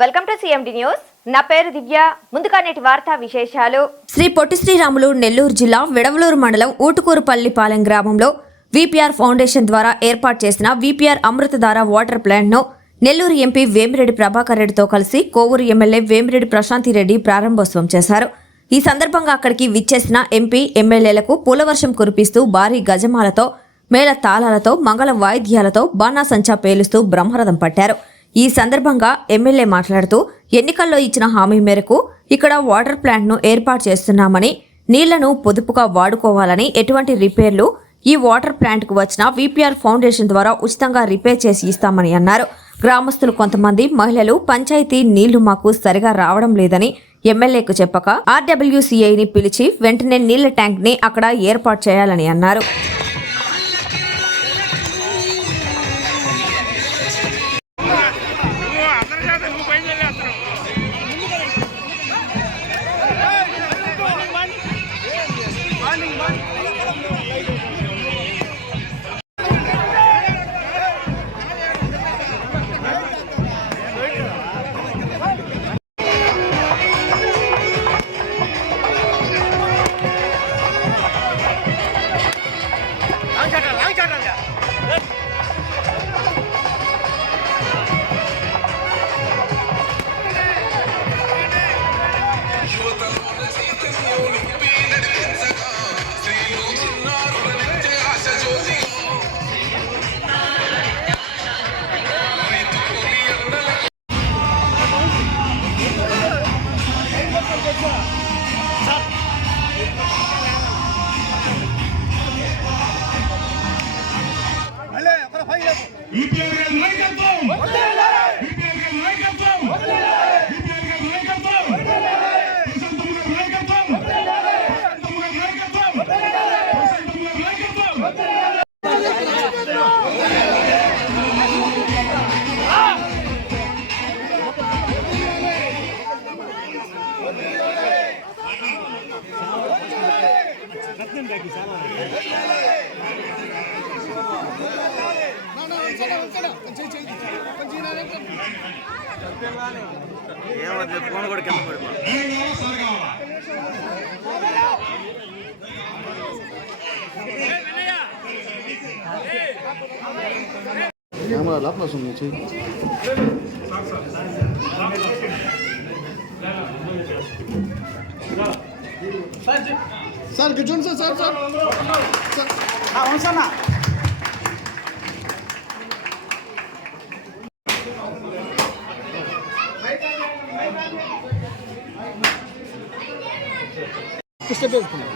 Welcome to CMD news నా పేరు దివ్య. ముందుగా నేటి వార్తా విశేషాలు. శ్రీ పొట్టి శ్రీరాములు నెల్లూరు జిల్లా విడవలూరు మండలం ఊటుకూరుపల్లిపాలెం గ్రామంలో విపిఆర్ ఫౌండేషన్ ద్వారా ఏర్పాటు చేసిన విపిఆర్ అమృతధార వాటర్ ప్లాంట్ను నెల్లూరు ఎంపీ వేమిరెడ్డి ప్రభాకర్ రెడ్డితో కలిసి కోవూరు ఎమ్మెల్యే వేమిరెడ్డి ప్రశాంతిరెడ్డి ప్రారంభోత్సవం చేశారు. ఈ సందర్భంగా అక్కడికి విచ్చేసిన ఎంపీ ఎమ్మెల్యేలకు పూలవర్షం కురిపిస్తూ భారీ గజమాలతో మేళ తాళాలతో మంగళ వాయిద్యాలతో బాణాసంచా పేలుస్తూ బ్రహ్మరథం పట్టారు. ఈ సందర్భంగా ఎమ్మెల్యే మాట్లాడుతూ ఎన్నికల్లో ఇచ్చిన హామీ మేరకు ఇక్కడ వాటర్ ప్లాంట్ను ఏర్పాటు చేస్తున్నామని నీళ్ళను పొదుపుగా వాడుకోవాలని ఎటువంటి రిపేర్లు ఈ వాటర్ ప్లాంట్కు వచ్చిన విపిఆర్ ఫౌండేషన్ ద్వారా ఉచితంగా రిపేర్ చేసి ఇస్తామని అన్నారు. గ్రామస్తులు కొంతమంది మహిళలు పంచాయతీ నీళ్ళు మాకు సరిగా రావడం లేదని ఎమ్మెల్యేకు చెప్పక ఆర్డబ్ల్యూసీఐని పిలిచి వెంటనే నీళ్ళ ట్యాంక్ని అక్కడ ఏర్పాటు చేయాలని అన్నారు. నేను కావాలా సార్ కావాలా కెమెరా లోపల వస్తుంది చెయ్యి సార్. ఇక్కడ చూడండి సార్ సార్ సార్ స్టెప్ వేసుకున్నాం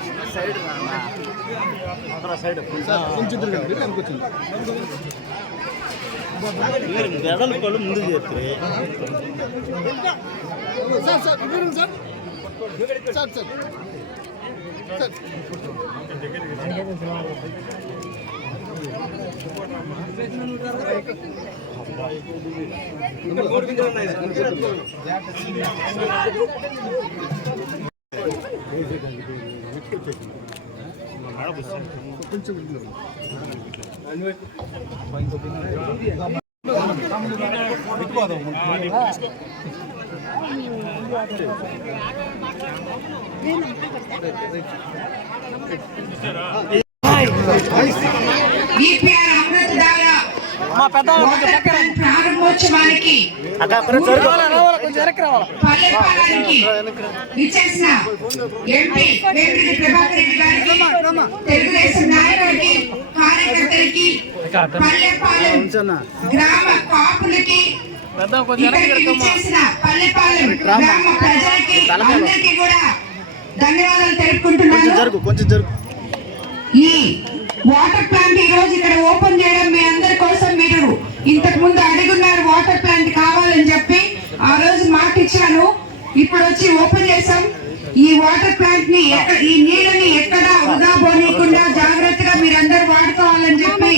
కొంచెం తిరగండి ముందుకు చేస్తే. సార్ సార్ చూడండి సార్. Sir sir. సార్. కొంచెం విపిఆర్ అమృతధార ప్రారంభోత్సవానికి పల్లెపాలెంకి విచ్చేసిన ఎంపీ వేమిరెడ్డి ప్రభాకర్ రెడ్డి గారికి తెలుగుదేశం నాయకులకి కార్యకర్తలకి పల్లెపాలెం గ్రామ కాపులకి ఇక్కడికి విచ్చేసిన పల్లెపాలెం గ్రామ ప్రజలకి అందరికీ కూడా ధన్యవాదాలు తెలుపుకుంటున్నాను. కొంచెం జరుగు ఈ వాటర్ ప్లాంట్ ఈ రోజు ఇక్కడ ఓపెన్ చేయడం మీ అందరి కోసం మీరు ఇంతకు ముందు అడిగున్నారు వాటర్ ప్లాంట్ కావాలని చెప్పి. ఆ రోజు మాట ఇచ్చాను. ఇప్పుడు వచ్చి ఓపెన్ చేసాం ఈ వాటర్ ప్లాంట్ని ఈ నీళ్ళని ఎక్కడ వృధా పోనీయకుండా జాగ్రత్తగా మీరందరూ వాడుకోవాలని చెప్పి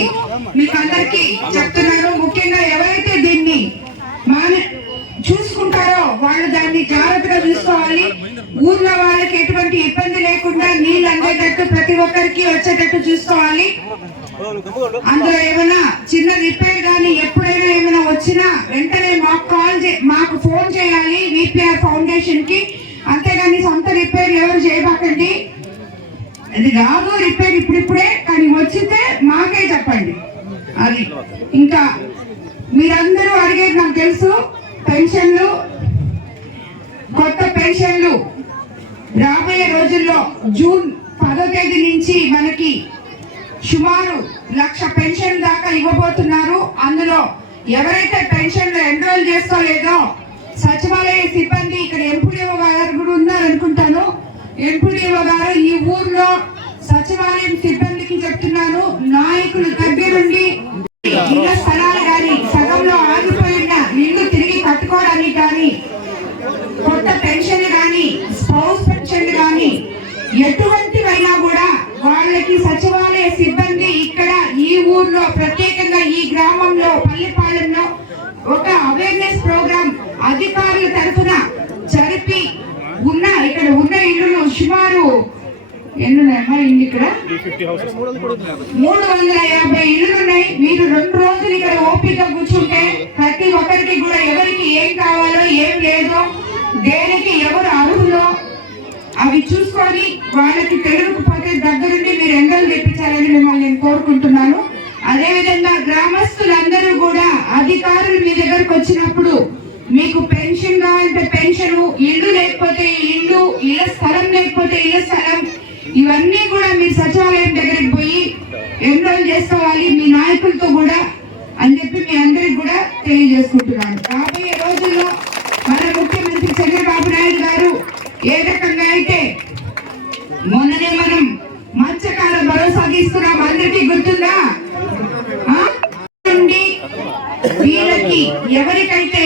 మీకు అందరికి చెప్తున్నారు. ముఖ్యంగా ఎవరైతే దీన్ని మాన చూసుకుంటారో వాళ్ళు దాన్ని జాగ్రత్తగా చూసుకోవాలి. ఊర్లో వాళ్ళకి ఎటువంటి ఇబ్బంది లేకుండా నీళ్ళు అందేటట్టు ప్రతి ఒక్కరికి వచ్చేటట్టు చూసుకోవాలి. అందులో ఏమైనా చిన్న రిపేర్ కానీ ఎప్పుడైనా ఏమైనా వచ్చినా వెంటనే మాకు కాల్ చే మాకు ఫోన్ చేయాలి విపిఆర్ ఫౌండేషన్కి. అంతేగాని సొంత రిపేర్ ఎవరు చేయబాకండి. అది రాదు రిపేర్ ఇప్పుడిప్పుడే కానీ వచ్చితే మాకే చెప్పండి. అది ఇంకా మీరందరూ అడిగేది నాకు తెలుసు. పెన్షన్లు కొత్త పెన్షన్లు రాబోయే రోజుల్లో జూన్ పదో తేదీ నుంచి మనకి సుమారు లక్ష పెన్షన్ దాకా ఇవ్వబోతున్నారు. అందులో ఎవరైతే పెన్షన్ ఎన్రోల్ చేసుకోలేదో సచివాలయ సిబ్బంది ఇక్కడ ఎంపీడీఓ గారు కూడా ఉన్నారు అనుకుంటాను ఎంపీడీఓ గారు ఈ ఊర్లో సచివాలయం సిబ్బందికి చెప్తున్నాను నాయకులు దగ్గరుండి ఊర్లో ప్రత్యేకంగా ఈ గ్రామంలో పల్లెపాలెంలో ఒక అవేర్నెస్ ప్రోగ్రామ్ అధికారుల తరఫున జరిపి ఉన్న ఇక్కడ ఉన్న ఇల్లులు సుమారు ఎన్నున్నాయమ్మా ఇల్లు ఇక్కడ? మూడు వందల యాభై ఇళ్ళు ఉన్నాయి. మీరు రెండు రోజులు ఇక్కడ ఓపిక కూర్చుంటే ప్రతి ఒక్కరికి కూడా ఎవరికి ఏం కావాలో ఏం లేదో దేనికి ఎవరు అర్హులో అవి చూసుకొని వాళ్ళకి తెలియకపోతే దగ్గరుండి మీరు ఎండలు తెప్పించాలని మిమ్మల్ని నేను కోరుకుంటున్నాను. అదేవిధంగా గ్రామస్తులందరూ కూడా అధికారులు మీ దగ్గరకు వచ్చినప్పుడు మీకు పెన్షన్ కావాలంటే పెన్షన్ ఇల్లు లేకపోతే ఇల్లు ఇళ్ళ స్థలం లేకపోతే ఇళ్ళ స్థలం ఇవన్నీ కూడా మీ సచివాలయం దగ్గరికి పోయి ఎన్రోల్ చేసుకోవాలి మీ నాయకులతో కూడా అని చెప్పి మీ అందరికి కూడా తెలియజేసుకుంటున్నాను. రాబోయే రోజుల్లో మన ముఖ్యమంత్రి చంద్రబాబు నాయుడు గారు ఏ రకంగా అయితే మొన్ననే మనం మత్స్యకార భరోసా తీసుకున్నాం అందరికీ గుర్తుందా ఆ? నుండి ఎవరికైతే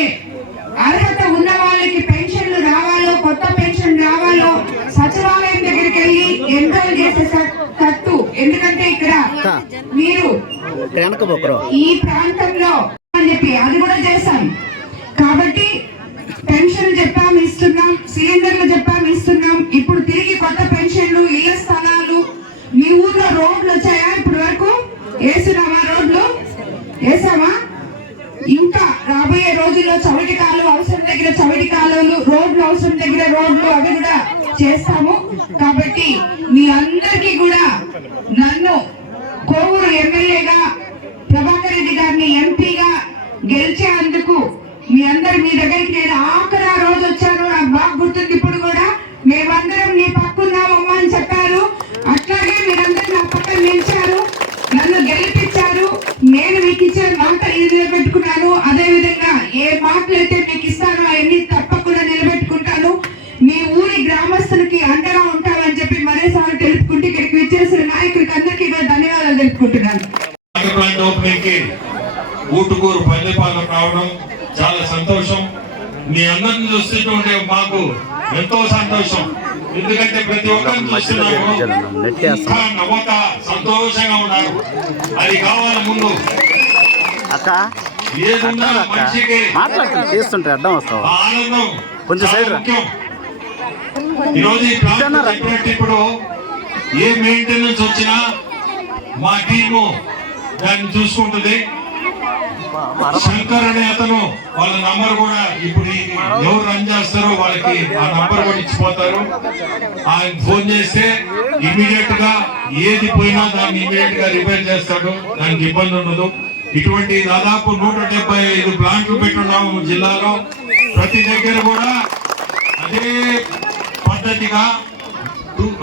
అర్హత ఉన్న వాళ్ళకి పెన్షన్లు రావాలో కొత్త పెన్షన్ రావాలో సచివాలయం దగ్గరికి వెళ్ళి ఎన్రోల్ చేసే కట్టు ఎందుకంటే ఇక్కడ మీరు ఈ ప్రాంతంలో అని చెప్పి అది కూడా చేశాం. కాబట్టి అవి కూడా చేస్తాము. కాబట్టి మీ అందరికీ కూడా నన్ను కోవూరు ఎమ్మెల్యేగా ప్రభాకర్ రెడ్డి గారిని ఎంపీగా గెలిచేందుకు మీ అందరు మీ దగ్గరికి నేను ఆఖరి ఆ రోజు వచ్చాను. నాకు బాగా గుర్తుంది ఇప్పుడు కూడా. మేమందరం నీ పక్కున్నామమ్మా అని చెప్పారు. అట్లాగే మీరందరూ నా పక్కన నిలిచారు. నన్ను గెలిపించారు. నేను మీకు ఇచ్చే మాట ఇది పెట్టుకున్నాను. అదేవిధంగా ఏ మాటలు అయితే ఊటుకూరు పల్లెపాలెం రావడం చాలా సంతోషం. మీ అందరిని చూస్తుంటే మాకు ఎంతో సంతోషం. ఎందుకంటే ప్రతి ఒక్కరిని చూస్తున్నాము ఇంకా నవ్వక సంతోషంగా ఉన్నారు. అది కావాలి ముందు. అక్క ఏదున్నా మనిషికి. మాట్లాడుతుంది తీస్తుంటే అడ్డం వస్తావా? ఆ ఆనందం కొంచెం సైడ్ రా. ముఖ్యం. ఈరోజు ఈ ప్లాంట్ చెప్పినట్టు ఇప్పుడు ఏ మెయింటెనెన్స్ వచ్చినా మా టీము దాన్ని చూసుకుంటుంది. శంకర్ అనే అతను. వాళ్ళ నంబర్ కూడా ఇప్పుడు ఎవరు రన్ చేస్తారో వాళ్ళకి ఆ నంబర్ కూడా ఇచ్చిపోతారు. ఆయన ఫోన్ చేస్తే ఇమీడియట్గా ఏది పోయినా దాన్ని ఇమీడియట్గా రిపేర్ చేస్తాడు. దానికి ఇబ్బంది ఉండదు. ఇటువంటి దాదాపు నూట డెబ్బై ఐదు ప్లాంట్లు పెట్టున్నాము జిల్లాలో. ప్రతి దగ్గర కూడా అదే పద్ధతిగా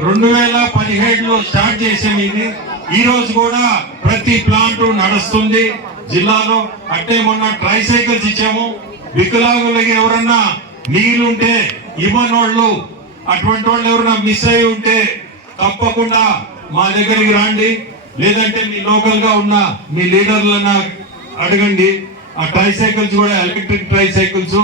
రెండు వేల పదిహేడులో స్టార్ట్ చేసాం ఇది. ఈ రోజు కూడా ప్రతి ప్లాంట్ నడుస్తుంది. జిల్లాలో అట్టే మొన్న ట్రై సైకిల్స్ ఇచ్చాము. వికలాంగులకి ఎవరన్నా నీళ్ళుంటే ఇవ్వనోళ్ళు అటువంటి వాళ్ళు ఎవరన్నా మిస్ అయి ఉంటే తప్పకుండా మా దగ్గరికి రండి. లేదంటే మీ లోకల్గా ఉన్న మీ లీడర్లన్నా అడగండి. ఆ ట్రైసైకిల్స్ కూడా ఎలక్ట్రిక్ ట్రై సైకిల్స్.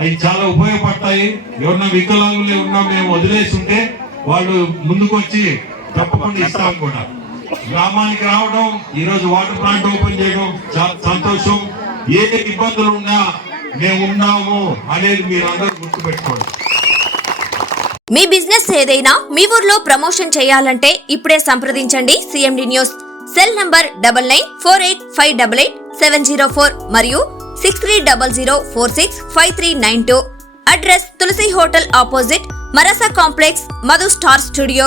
అవి చాలా ఉపయోగపడతాయి. ఎవరన్నా వికలాంగులే ఉన్నా మేము వదిలేసి ఉంటే వాళ్ళు ముందుకు వచ్చి తప్పకుండా ఇస్తాం కూడా. గ్రామానికి రావడం ఈ రోజు వాటర్ ప్లాంట్ ఓపెన్ చేయడం చాలా సంతోషం. ఏ ఇబ్బందులు ఉన్నా మేము ఉన్నాము అనేది మీరు అందరూ గుర్తుపెట్టుకోండి. మీ బిజినెస్ ఏదైనా మీ ఊర్లో ప్రమోషన్ చేయాలంటే ఇప్పుడే సంప్రదించండి CMD news cell number double nine four eight five double eight seven zero four మరియు six three double zero four six five three nine two. Address Tulasi hotel opposite Marasa complex Madhu star studio.